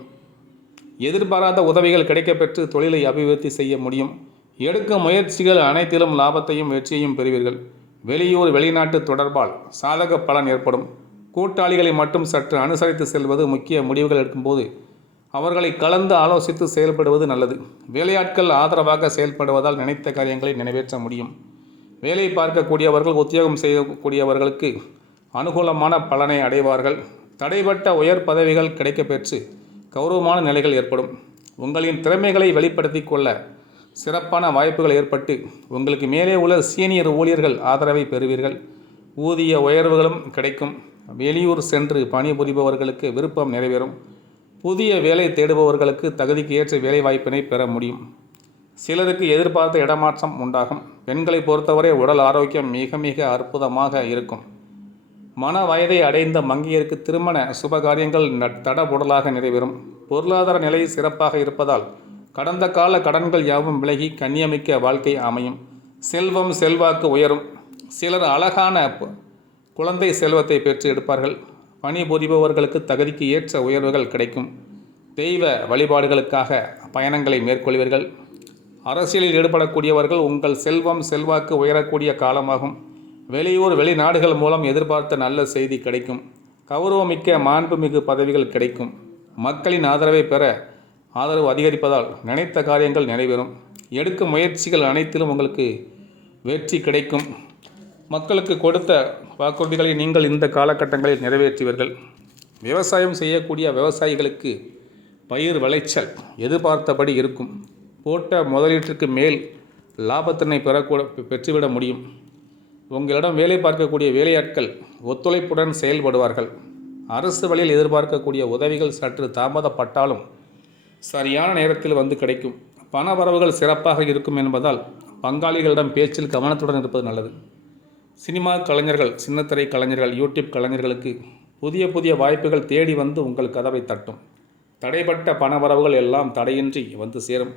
எதிர்பாராத உதவிகள் கிடைக்கப்பெற்று தொழிலை அபிவிருத்தி செய்ய முடியும். எடுக்கும் முயற்சிகள் அனைத்திலும் லாபத்தையும் வெற்றியையும் பெறுவீர்கள். வெளியூர், வெளிநாட்டு தொடர்பால் சாதக பலன் ஏற்படும். கூட்டாளிகளை மட்டும் சற்று அனுசரித்து செல்வது முக்கிய முடிவுகள் எடுக்கும்போது அவர்களை கலந்து ஆலோசித்து செயல்படுவது நல்லது. வேலையாட்கள் ஆதரவாக செயல்படுவதால் நினைத்த காரியங்களை நிறைவேற்ற முடியும். வேலை பார்க்கக்கூடியவர்கள், உத்தியோகம் செய்யக்கூடியவர்களுக்கு அனுகூலமான பலனை அடைவார்கள். தடைப்பட்ட உயர் பதவிகள் கிடைக்கப்பெற்று கௌரவமான நிலைகள் ஏற்படும். உங்களின் திறமைகளை வெளிப்படுத்தி கொள்ள சிறப்பான வாய்ப்புகள் ஏற்பட்டு உங்களுக்கு மேலே உள்ள சீனியர் ஊழியர்கள் ஆதரவை பெறுவீர்கள். ஊதிய உயர்வுகளும் கிடைக்கும். வெளியூர் சென்று பணிபுரிபவர்களுக்கு விருப்பம் நிறைவேறும். புதிய வேலை தேடுபவர்களுக்கு தகுதிக்கு ஏற்ற வேலை வாய்ப்பினை பெற முடியும். சிலருக்கு எதிர்பார்த்த இடமாற்றம் உண்டாகும். பெண்களை பொறுத்தவரை உடல் ஆரோக்கியம் மிக மிக அற்புதமாக இருக்கும். மன வயதை அடைந்த மங்கையருக்கு திருமண சுபகாரியங்கள் தடபுடலாக நிறைவேறும். பொருளாதார நிலை சிறப்பாக இருப்பதால் கடந்த கால கடன்கள் யாவும் விலகி கண்ணியமிக்க வாழ்க்கை அமையும். செல்வம் செல்வாக்கு உயரும். சிலர் அழகான குழந்தை செல்வத்தை பெற்று எடுப்பார்கள். பணிபுரிபவர்களுக்கு தகுதிக்கு ஏற்ற உயர்வுகள் கிடைக்கும். தெய்வ வழிபாடுகளுக்காக பயணங்களை மேற்கொள்வீர்கள். அரசியலில் ஈடுபடக்கூடியவர்கள் உங்கள் செல்வம் செல்வாக்கு உயரக்கூடிய காலமாகும். வெளியூர், வெளிநாடுகள் மூலம் எதிர்பார்த்த நல்ல செய்தி கிடைக்கும். கௌரவமிக்க மாண்புமிகு பதவிகள் கிடைக்கும். மக்களின் ஆதரவை பெற ஆதரவு அதிகரிப்பதால் நினைத்த காரியங்கள் நிறைவேறும். எடுக்கும் முயற்சிகள் அனைத்திலும் உங்களுக்கு வெற்றி கிடைக்கும். மக்களுக்கு கொடுத்த வாக்குறுதிகளை நீங்கள் இந்த காலகட்டங்களில் நிறைவேற்றுவீர்கள். விவசாயம் செய்யக்கூடிய விவசாயிகளுக்கு பயிர் விளைச்சல் எதிர்பார்த்தபடி இருக்கும். போட்ட முதலீட்டிற்கு மேல் லாபத்தினை பெற்றுவிட முடியும். உங்களிடம் வேலை பார்க்கக்கூடிய வேலையாட்கள் ஒத்துழைப்புடன் செயல்படுவார்கள். அரசு வழியில் எதிர்பார்க்கக்கூடிய உதவிகள் சற்று தாமதப்பட்டாலும் சரியான நேரத்தில் வந்து கிடைக்கும். பண வரவுகள் சிறப்பாக இருக்கும் என்பதால் பங்காளிகளிடம் பேச்சில் கவனத்துடன் இருப்பது நல்லது. சினிமா கலைஞர்கள், சின்னத்திரை கலைஞர்கள், யூடியூப் கலைஞர்களுக்கு புதிய புதிய வாய்ப்புகள் தேடி வந்து உங்கள் கதவை தட்டும். தடைப்பட்ட பண வரவுகள் எல்லாம் தடையின்றி வந்து சேரும்.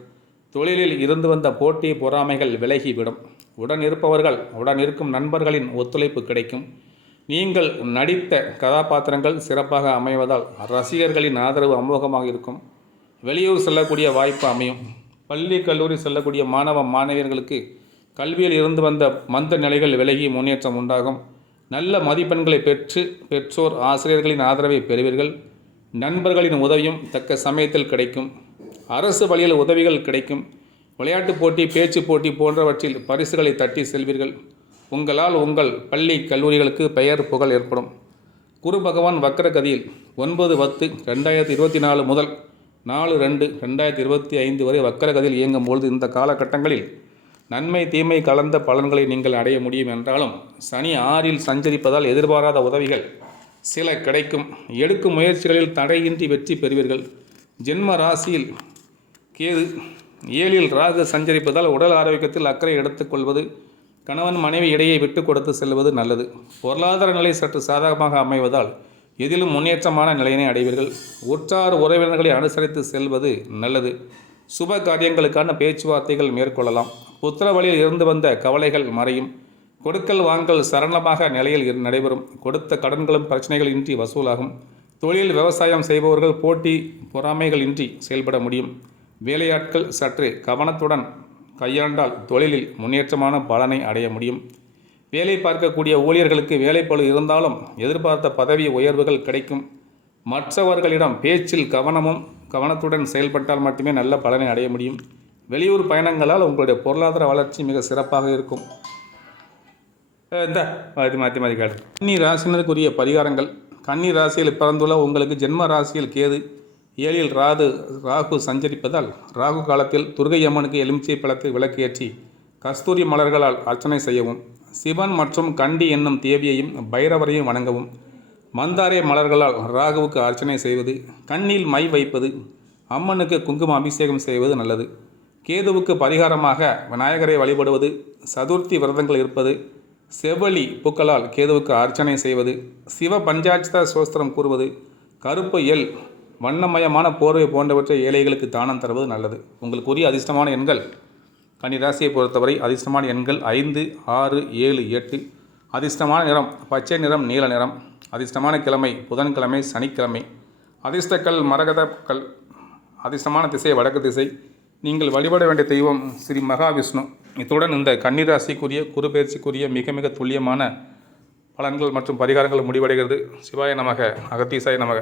தொழிலில் இருந்து வந்த போட்டி பொறாமைகள் விலகிவிடும். உடன் இருப்பவர்கள், உடன் இருக்கும் நண்பர்களின் ஒத்துழைப்பு கிடைக்கும். நீங்கள் நடித்த கதாபாத்திரங்கள் சிறப்பாக அமைவதால் ரசிகர்களின் ஆதரவு அமோகமாக இருக்கும். வெளியூர் செல்லக்கூடிய வாய்ப்பு அமையும். பள்ளி, கல்லூரி செல்லக்கூடிய மாணவ மாணவியர்களுக்கு கல்வியில் இருந்து வந்த மந்த நிலைகள் விலகி முன்னேற்றம் உண்டாகும். நல்ல மதிப்பெண்களை பெற்று பெற்றோர், ஆசிரியர்களின் ஆதரவை பெறுவீர்கள். நண்பர்களின் உதவியும் தக்க சமயத்தில் கிடைக்கும். அரசு வழியில் உதவிகள் கிடைக்கும். விளையாட்டுப் போட்டி, பேச்சு போட்டி போன்றவற்றில் பரிசுகளை தட்டி செல்வீர்கள். உங்களால் உங்கள் பள்ளி, கல்லூரிகளுக்கு பெயர் புகழ் ஏற்படும். குரு பகவான் வக்ரகதியில் 9/10/2024 முதல் 4/2/2025 வரை வக்ரகதியில் இயங்கும் பொழுது இந்த காலகட்டங்களில் நன்மை தீமை கலந்த பலன்களை நீங்கள் அடைய முடியும் என்றாலும் சனி 6இல் சஞ்சரிப்பதால் எதிர்பாராத உதவிகள் சில கிடைக்கும். எடுக்கும் முயற்சிகளில் தடையின்றி வெற்றி பெறுவீர்கள். ஜென்ம ராசியில் கேது, 7இல் ராகு சஞ்சரிப்பதால் உடல் ஆரோக்கியத்தில் அக்கறை எடுத்துக்கொள்வது, கணவன் மனைவி இடையே விட்டு கொடுத்து செல்வது நல்லது. பொருளாதார நிலை சற்று சாதகமாக அமைவதால் எதிலும் முன்னேற்றமான நிலையினை அடைவீர்கள். உற்றார் உறவினர்களை அனுசரித்து செல்வது நல்லது. சுப காரியங்களுக்கான பேச்சுவார்த்தைகள் மேற்கொள்ளலாம். புத்திர வழியில் இருந்து வந்த கவலைகள் மறையும். கொடுக்கல் வாங்கல் சரளமாக நிலையில் நடைபெறும். கொடுத்த கடன்களும் பிரச்சனைகள் இன்றி வசூலாகும். தொழில், விவசாயம் செய்பவர்கள் போட்டி பொறாமைகள் இன்றி செயல்பட முடியும். வேலையாட்கள் சற்று கவனத்துடன் கையாண்டால் தொழிலில் முன்னேற்றமான பலனை அடைய முடியும். வேலை பார்க்கக்கூடிய ஊழியர்களுக்கு வேலைப்பளு இருந்தாலும் எதிர்பார்த்த பதவி உயர்வுகள் கிடைக்கும். மற்றவர்களிடம் பேச்சில் கவனத்துடன் செயல்பட்டால் மட்டுமே நல்ல பலனை அடைய முடியும். வெளியூர் பயணங்களால் உங்களுடைய பொருளாதார வளர்ச்சி மிக சிறப்பாக இருக்கும். மாற்றி கன்னி ராசினருக்குரிய பரிகாரங்கள். கன்னி ராசியில் பிறந்துள்ள உங்களுக்கு ஜென்ம ராசியில் கேது, ஏழில் ராகு சஞ்சரிப்பதால் ராகு காலத்தில் துர்க்கை அம்மனுக்கு எலுமிச்சை பழத்தில் விளக்கு ஏற்றி கஸ்தூரி மலர்களால் அர்ச்சனை செய்யவும். சிவன் மற்றும் கண்டி என்னும் தேவியையும் பைரவரையும் வணங்கவும். மந்தாரை மலர்களால் ராகுவுக்கு அர்ச்சனை செய்வது, கண்ணில் மை வைப்பது, அம்மனுக்கு குங்கும அபிஷேகம் செய்வது நல்லது. கேதுவுக்கு பரிகாரமாக விநாயகரை வழிபடுவது, சதுர்த்தி விரதங்கள் இருப்பது, செவ்வழி பூக்களால் கேதுவுக்கு அர்ச்சனை செய்வது, சிவ பஞ்சாட்சர சோஸ்திரம் கூறுவது, கருப்பு எல், வண்ணமயமான போர்வை போன்றவற்றை ஏழைகளுக்கு தானம் தருவது நல்லது. உங்களுக்கு உரிய அதிர்ஷ்டமான எண்கள் கன்னிராசியை பொறுத்தவரை அதிர்ஷ்டமான எண்கள் 5, 6, 7, 8. அதிர்ஷ்டமான நிறம் பச்சை நிறம், நீல நிறம். அதிர்ஷ்டமான கிழமை புதன்கிழமை, சனிக்கிழமை. அதிர்ஷ்டக்கல் மரகதக்கல். அதிர்ஷ்டமான திசை வடக்கு திசை. நீங்கள் வழிபட வேண்டிய தெய்வம் ஸ்ரீ மகாவிஷ்ணு. இத்துடன் இந்த கன்னிராசிக்குரிய குரு பயிற்சிக்குரிய மிக மிக துல்லியமான பலன்கள் மற்றும் பரிகாரங்கள் முடிவடைகிறது. சிவாய நமக, அகத்தீசாய நமக.